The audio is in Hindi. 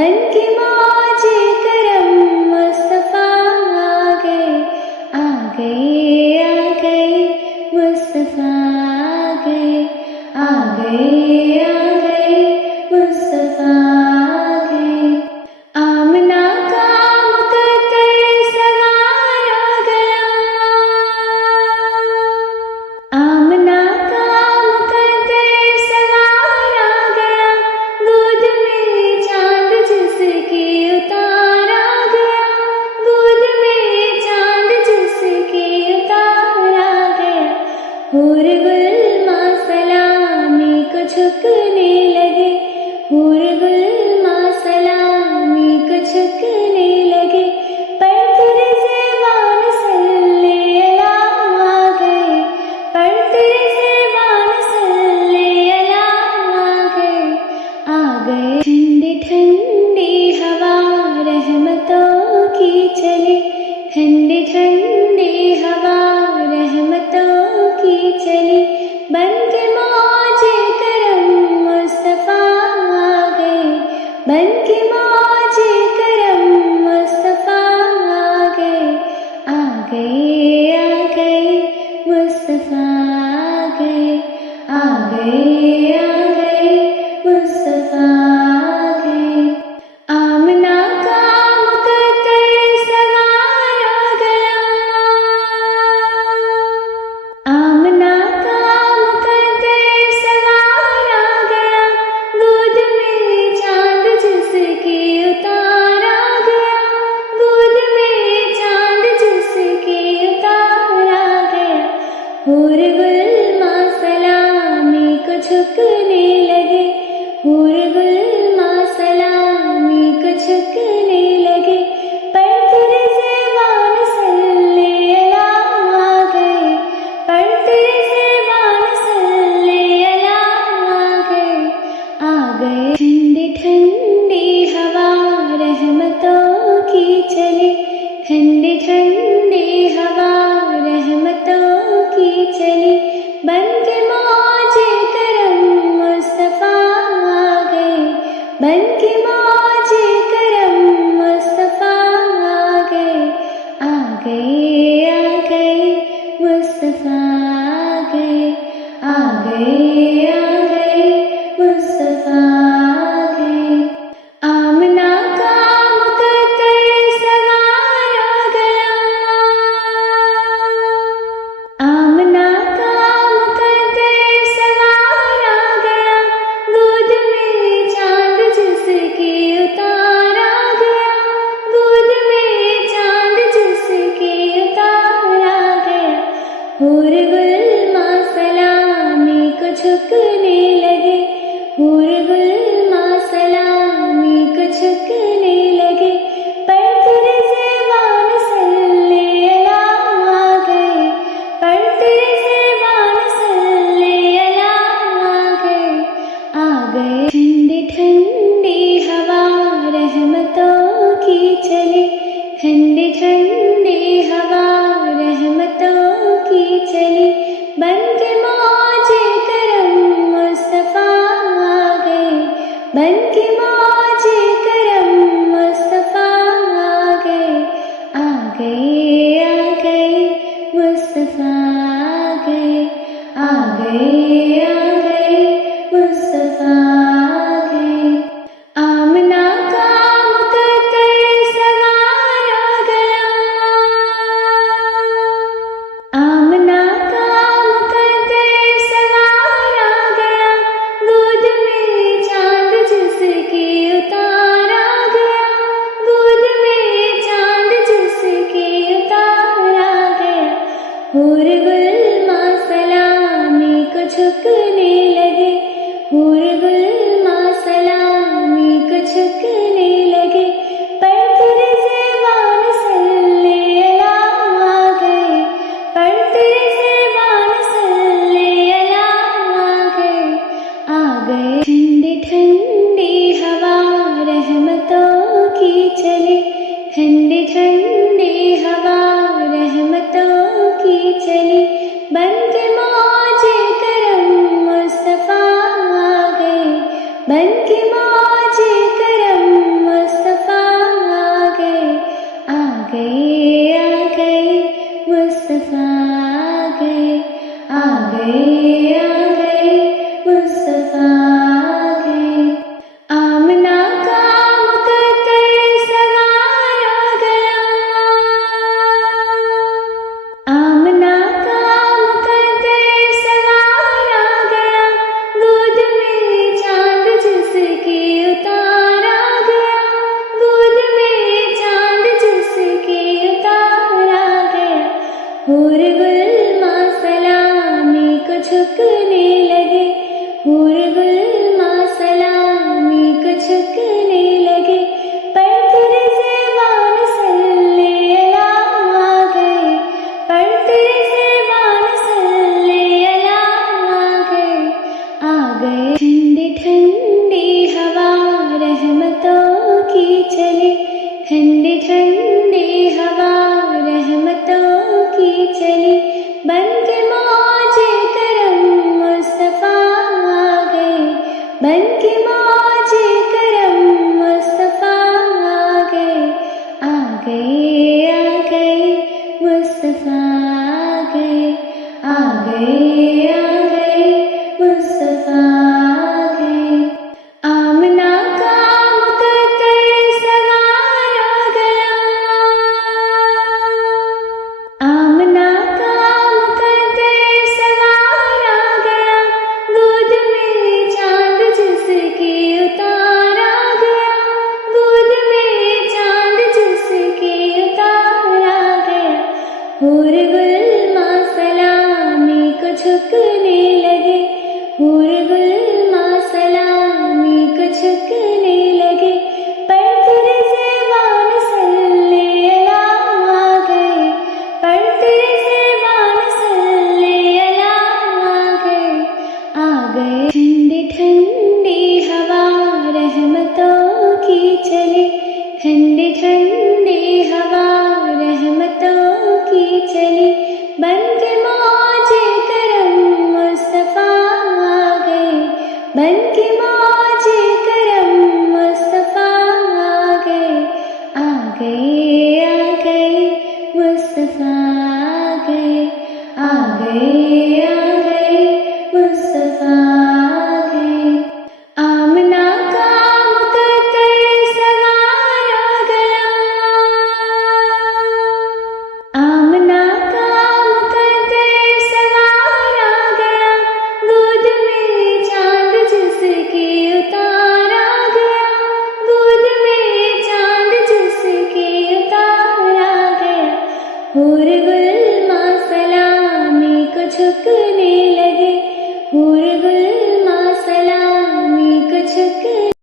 बन के मौजे करम मुस्तफा आ गए, आ गए, आ गए मुस्तफा आ गए, आ गए, आ गए मुस्तफा आ गए। आमना का मुकद्दर सवार आ गया, आमना का मुकद्दर सवार आ गया, गोद में चांद जिसके उतार आ गया, गोद में चांद जिसके उतार आ गया। हूर गुल माँ सलामी को झुकने लगे, हूर गुल माँ सलामी को झुकने लगे, पर तेरे ज़ेबान सल्ले अला आ गए, पर तेरे ज़ेबान सल्ले अला आ गए, आ गए। ठंडी ठंडी हवा रहमतों की चले, ठंडी ठंडी हवा रहमतों की चली, बन के मौजे करम मुस्तफा आ गए, बन के मौजे करम मुस्तफा आ गए, आ गए, आ गए मुस्तफा आ गए, आ गए, आ गए मुस्तफा आ गए। आमना का मुकद्दर सवार आ गया, आमना का मुकद्दर सवार आ गया, गोद में चांद जिसके उतार आ गया, गोद में चांद जिसके उतार आ गया। हूर गुल माँ सलामी को झुकने लगे, हूर गुल माँ सलामी को झुकने लगे, पर तेरे ज़ेबान सल्ले अला आ गए, पर तेरे ज़ेबान सल्ले अला आ गए, आ गए। ठंडी ठंडी हवा रहमतों की चले, ठंडी ठंडी हवा रहमतों की चली, बन के मौजे करम मुस्तफा आ गए, बन के मौजे करम मुस्तफा आ गए, आ गए, आ गए मुस्तफा आ गए, आ गए, आ गए मुस्तफा आ गए। आमना का मुकद्दर सवार आ गया, आमना का मुकद्दर सवार आ गया, गोद में चांद जिसके उतार आ गया, गोद में चांद जिसके उतार आ गया। हूर गुल माँ सलामी को झुकने लगे, हूर गुल माँ सलामी को झुकने लगे, पर तेरे ज़ेबान सल्ले अला आ गए, पर तेरे ज़ेबान सल्ले अला आ गए, आ गए। ठंडी ठंडी हवा रहमतों की चले, ठंडी ठंडी हवा रहमतों की चली, बन के मौजे करम मुस्तफा आ गए, बन के मौजे करम मुस्तफा आ गए, आ गए, आ गए मुस्तफा आ गए, आ गए, आ गए मुस्तफा आ गए। आमना का मुकद्दर सवार आ गया, आमना का मुकद्दर सवार आ गया, गोद में चांद जिसके उतार आ गया, गोद में चांद जिसके उतार आ गया। हूर गुल माँ सलामी को झुकने लगे, हूर गुल माँ सलामी को झुकने लगे, पर तेरे ज़ेबान सल्ले अला आ गए, पर तेरे ज़ेबान सल्ले अला आ गए, आ गए। ठंडी ठंडी हवा रहमतों की चले, ठंडी ठंडी हवा रहमतों की चली, बन के मौजे करम मुस्तफा आ गए, बन के मौजे करम झुकने लगे, हूर गुल सलामी को झुकने लगे, पर तेरे ज़बान सल्ले अला आ गए, पर तेरे ज़बान सल्ले अला आ गए। ठंडी ठंडी हवा रहमतों की चले, ठंडी ठंडी हवा रहमतों की चली, बन के मौजे करम मुस्तफा आ गए, बन के मौजे करम मुस्तफा आ गए, आ गए आ गए मुस्तफा आ गए, आ गए आ गए मुस्तफा आ गए। आमना का मुकद्दर सवार आ गया, आमना का मुकद्दर सवार आ गया, गोद में चांद जिसके उतार आ गया, गोद में चांद जिसके उतार आ गया, हूर गुल सलामी को झुकने लगे, हूर गुल सलामी को झुकने लगे, पर तेरे ज़बान सल्ले अला आ गए, पर तेरे ज़बान सल्ले अला आ गए। ठंडी ठंडी हवा रहमतों की चले, ठंडी ठंडी हवा